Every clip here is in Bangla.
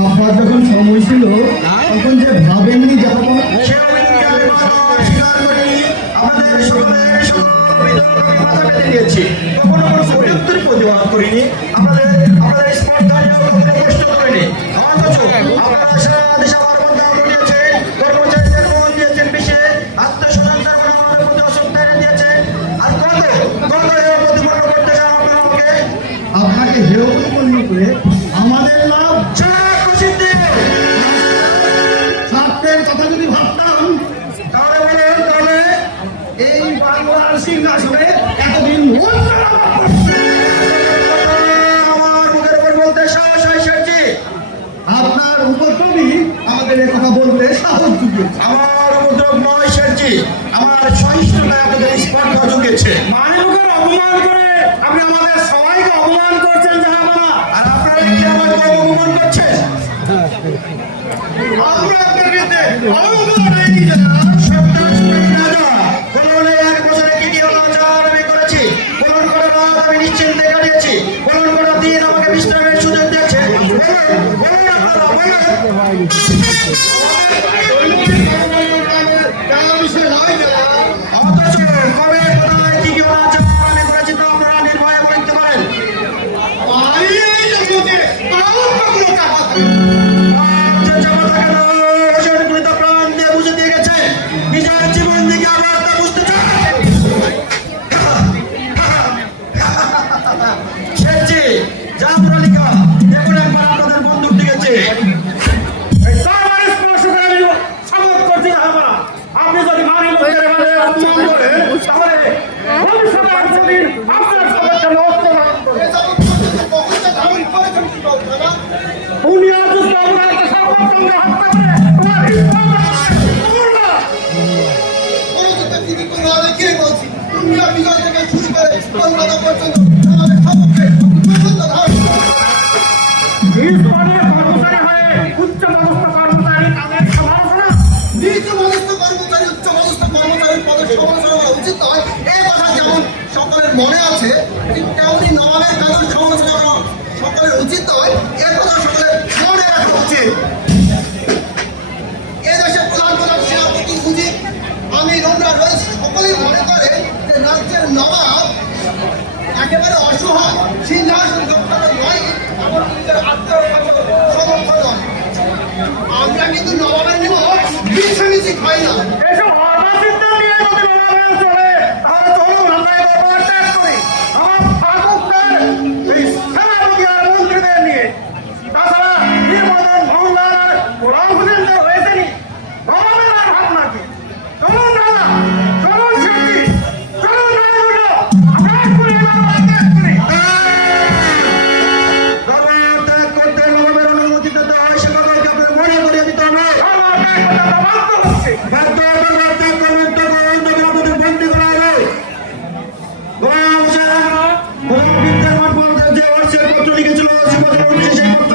আপনার যখন সময় ছিল তখন যে ভাবেননি যে প্রতিবাদ করিনি, আমাদের স্পর্ধা কষ্ট করিনি। আপনারা সারা দেশে আমার মধ্যে দিয়েছেন, কর্মচারীদের মন দিয়েছেন বিশেষ আত্মসচেতনতার আমাদের প্রতি অশ্রদ্ধা দিয়েছেন। আর কত প্রতিপন্ন করতে চান আপনারা আমাকে? আপনাকে হেয় প্রতিপন্ন করে আমাদের লাভ স্বার্থের কথা যদি ভাবতাম তাহলে বলেন, তাহলে এই বাংলার সিংহাসনে এতদিন আমার মুখের উপর বলতে সাহস হয় শেঠজি। আপনার উপদ্রবী আমাদের এ কথা বলতে সাহস জুগিয়েছে। আমার উপদ্রব নয় শেঠজি, আমার সহিষ্ণুতা আপনাদের স্পর্ধা জুগিয়েছে। মানবকে অপমান করে আপনি আমাদের সবাইকে অপমান করছেন জাহাপানা। আর আপনারা কি আমাকে অপমান করছেন? আমরা আপনার বিরুদ্ধে অপমান নেই জাহাপানা। আমি নিশ্চিন্তে কাটিয়েছি। বলুন কোনো দিন আমাকে বিশ্রামের সুযোগ দিয়েছে? অথচ কবে কোথায় কি কি অনাচার আমি করেছি তো আপনারা নির্ভয়ে বলতে পারেন। প্রাণ দিয়ে বুঝে দিয়ে গেছে, নিজের জীবন দিকে আবার তা বুঝতে চায়। শেঠজি, জাফরালিকা দেখুন একবার আপনাদের বন্দুক দিয়েছে। আপনি যদি মানবতার মানে অপমান করেন তাহলে ভবিষ্যতে আপনাদের আপনার সবাইকে নষ্ট বুনিয়াদ আমরা সবার সঙ্গে হত্যা করে কর্মচারী হয়ে উচ্চ পদস্থ কর্মচারী তাদের সমালোচনা উচিত নয়। এই কথা যেমন সকলের মনে আছে, ঠিক তেমনি নবাবের কাজের সমালোচনা করা সকলের উচিত নয়। এ কথা সকলের মনে রাখা উচিত। এ দেশের প্রধান সেনাপতি মুজিব, আমি রোমরা রয়েছে, সকলেই মনে করে যে রাজ্যের নবাব একেবারে অসহায়, সিংহাসন রক্ষাটা নয়, আমার নিজের আত্মরক্ষা সমর্থন নয়। আমরা কিন্তু নবাবের নিব মিছামিছি খাই না। এসব অবাধিত নিয়ে যদি নবাবের চলে তাহলে চলুন আমরা এই দরবার ত্যাগ করি। আমার শাসকদের এই সেনাপতি আর মন্ত্রীদের নিয়ে, তাছাড়া নির্বাচন ভঙ্গার আর গোলাম হোসেনদের হয়েছেনি নবাবের আর ভাবনা কি? চলুন দাদা, চলুন শেঠজি, চলুন রায়গুলো, আমরা এক্ষুনি এই দরবার ত্যাগ করি। দরবার ত্যাগ করতে নবাবের অনুমতি দিতে হয়, সে কথা কি আপনার মনে করিয়ে দিতে হবে? দরবার ত্যাগ করতে আমরা বাধ্য হচ্ছি। দরবার ত্যাগ করবেন তখন আমাদের বন্দী করা হবে। গোলাম হোসেন বিদ্যার মারফত যে অর্থের পত্র লিখেছিল সে পত্র উঠেছে, সেই পত্র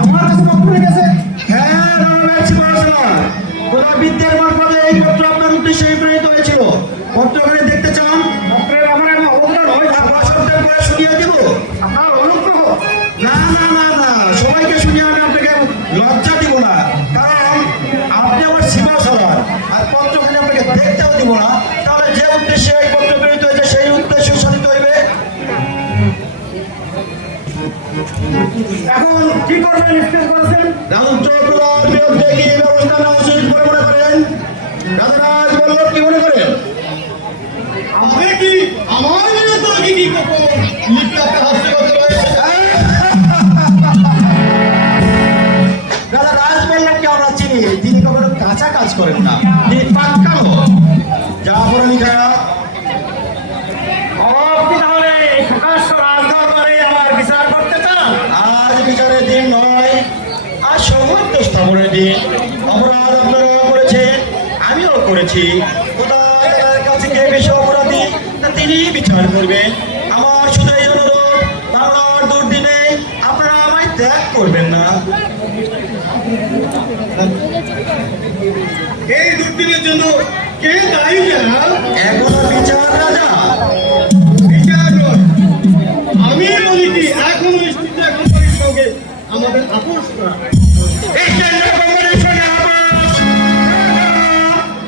আমার কাছে পত্র গেছে। হ্যাঁ নবাবের সিংহাসন গোলাম বিদ্যার মারফত এই পত্র আপনার উদ্দেশ্যে প্রেরিত হয়েছিল। পত্রখানি দেখতে চান? পত্রের ব্যাপারে আমরা অবদান হয় শব্দের পরে শুনিয়ে দিব। আপনার অনুগ্রহ। না না না না, সবাইকে শুনিয়ে আমি আপনাকে লজ্জা দিব না, কারণ আপনি আমার সীমা সরান। আর পত্রখানি আপনাকে দেখতেও দিব না, তাহলে যে উদ্দেশ্যে এই পত্র প্রেরিত হয়েছে সেই উদ্দেশ্য সাধিত হইবে। এখন কি করবেন স্থির করেছেন? রাজস্ব প্রদান বিরুদ্ধে কি ব্যবস্থা নেওয়া উচিত বলে মনে করেন? রাজারাজ বল্লভ কি মনে করেন? আমাকে কি আমার বিরুদ্ধে কি লিপ্তাকে হাস্য করতে রয়েছে? রাজা রাজ বল্লভকে আমরা চিনি, তিনি কখনো কাঁচা কাজ করেন না, তিনি পাক্কা লোক। যা পড়ানি খায়া আপনি তাহলে এই প্রকাশ্য রাজদরবারে আমার বিচার করতে চান? আজ বিচারের দিন নয়, আজ সৌহার্দ্য স্থাপনের দিন। অপরাধ আপনারা করেছেন, আমিও করেছি। কোথায় তার কাছে কে বেশি অপরাধী তা তিনি বিচার করবেন। আমার শুধু এই অনুরোধ, বাংলার দুর্দিনে আপনারা আমায় ত্যাগ করবেন না। দুর্দিনের জন্য কে দায়ী জনাব? এখনো বিচার রাজা। বিচার নয়, আমি বলিছি এখনো স্থিতি কোম্পানির সঙ্গে আমাদের আপোষ করা। ইস্টার্ন কোম্পানির সঙ্গে আপোষ।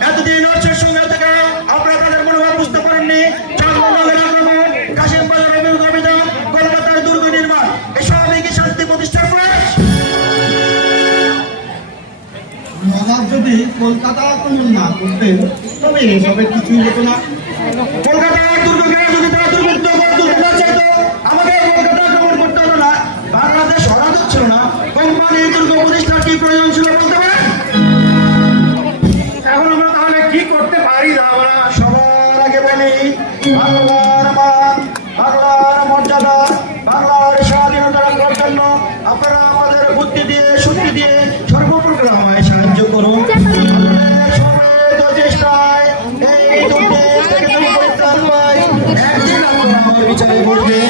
এতদিন হচ্ছে সঙ্গে থেকে আপনারা তাদের মনোভাব বুঝতে পারেননি। চন্দ্রনগর আক্রমণ, কাশিমবাজার অভিযান, কলকাতার দুর্গ নির্মাণ, এসবই কি শান্তি প্রতিষ্ঠার প্রয়াস? নবাব যদি কলকাতা আক্রমণ না করতেন তবে এসবের কিছুই হতো না। কলকাতার দুর্গকে যদি তারা দুর্বৃত্ত করে তুলতে না চাইতো, আমাদের কলকাতা আক্রমণ করতে হতো না। বাংলাদেশ হরাত ছিল না। কোম্পানির দুর্গ প্রতিষ্ঠার কি প্রয়োজন ছিল বলতে পারেন? এখন আমরা তাহলে কি করতে পারি আমরা? সবার আগে বলি, বাংলার মান, বাংলার মর্যাদা, বাংলার স্বাধীনতা রক্ষার জন্য আপনারা আমাদের বুদ্ধি দিয়ে, শক্তি দিয়ে সর্বপ্রকার আমায় সাহায্য করুন। আপনাদের সমবেত চেষ্টায় এই দুর্নীতি থেকে যদি পরিত্রাণ পাই, একদিন আপনারা আমার বিচারে বসবেন।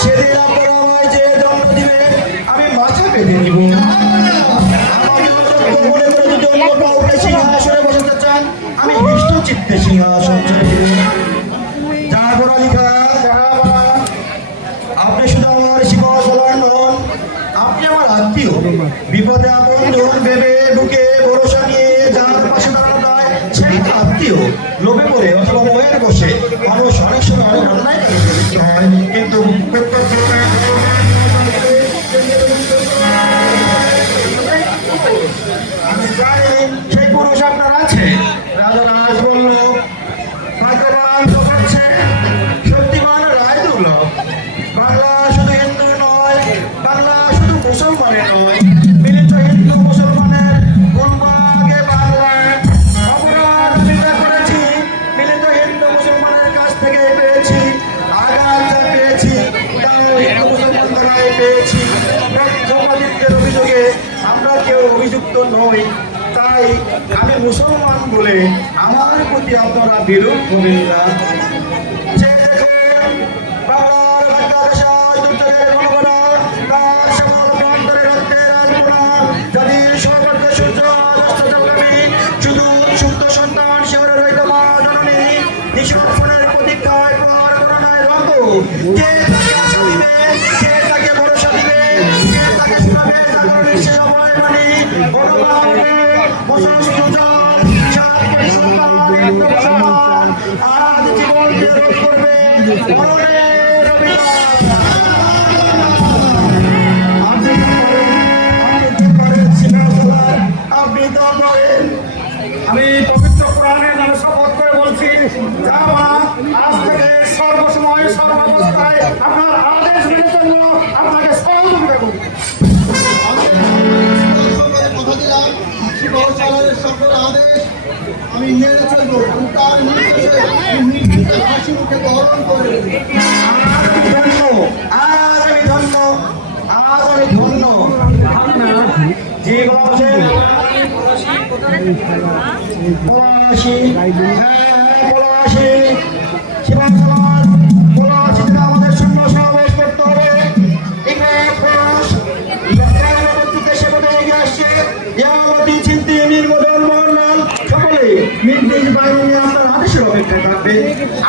সেদিন আপনারা আমায় যে দণ্ড দিবেন, আমি মাথা পেতে নিব। আমাকে অযোগ্য মনে করে যদি অন্য কাউকে সিংহাসনে বসাতে চান, আমি নিষ্ঠ চিত্তে সিংহাসন ছেড়ে দেব। যার পড়ালেখা, আপনি শুধু আমার শিক্ষক নন, আপনি আমার আত্মীয়। বিপদে আপন জন ভেবে বুকে ভরসা নিয়ে যার পাশে দাঁড়ানো হয়, সেই তো আত্মীয়। লোভে পড়ে অথবা মোহের বসে মানুষ অনেক সময় অনেক অন্যায় করে ফেলতে হয়, কিন্তু আমি জানি সেই পুরুষ আপনার আছে। রাজা রাজ বলল, ভাগ্যবান তো হচ্ছে শক্তিমান রায় দুর্লভ। বাংলা শুধু হিন্দু নয়, বাংলা শুধু মুসলমানের নয়, মিলিত হিন্দু মুসলমানের গুলমাগে বাংলা। অপরাধ আমি যা করেছি মিলিত হিন্দু মুসলমানের কাছ থেকে পেয়েছি। আঘাত যা পেয়েছি তাও হিন্দু মুসলমান দ্বারাই পেয়েছি। পক্ষপাতিত্বের অভিযোগে আমরা কেউ অভিযুক্ত নই। তাই আমি মুসলমান বলে আমার প্রতি আপনারা বিরূপ হবেন না। যে দেখুন, বাংলার বাংলাদেশের দুর্যোগের গণগণা, তার সকল প্রান্তরে রক্তের আলপনা, জাতির সৌভাগ্য সূর্য অস্তচলগামী, শুধু সুপ্ত সন্তান শিহরে রইত মা জননী, নিঃসন্তানের প্রতীক্ষায় পর করোনায় রত। কে তাকে আশা দিবে, কে তাকে ভরসা দিবে, কে তাকে শোনাবে জাগরণের সে অভয় বাণী। আজ জীবন রোধ করবে মরণের অভিযান। আপনি তো পারেন সিংহাসন, আপনি তো পারেন। আমি পবিত্র কোরআনে নামে শপথ করে বলছি, যা মা, আজ থেকে সর্বসময় সর্বাবস্থায় আপনার আদেশ মেনে চলব, আপনাকে সহযোগিতা করব। কথা দিলাম শিবসাগরের সকল আদেশ আমি মেনে চলবো। তার নির্দেশে হাসি মুখে গ্রহণ করে আজ আমি ধন্য, আজ আমি ধন্য। যে গল্পে পলাশী, পলাশী, শিবাসন, পলাশীতে আমাদের শূন্য সমাবেশ করতে হবে। ইংরেজ পলাশ পরবর্তীতে সেবাতে এগিয়ে আসছে। ইয়ামতি চিন্তি নির্মোদন মোহনলাল সকলে নির্দেশ বাহিনী আপনার আদেশের অপেক্ষা থাকবে।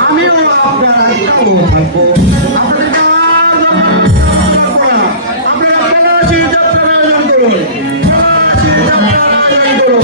আমিও আপনার আজ্ঞাও থাকবো। আপনাদের আপনারা পলাশী যাত্রার আয়োজন করুন, পলাশী যাত্রার আয়োজন করুন।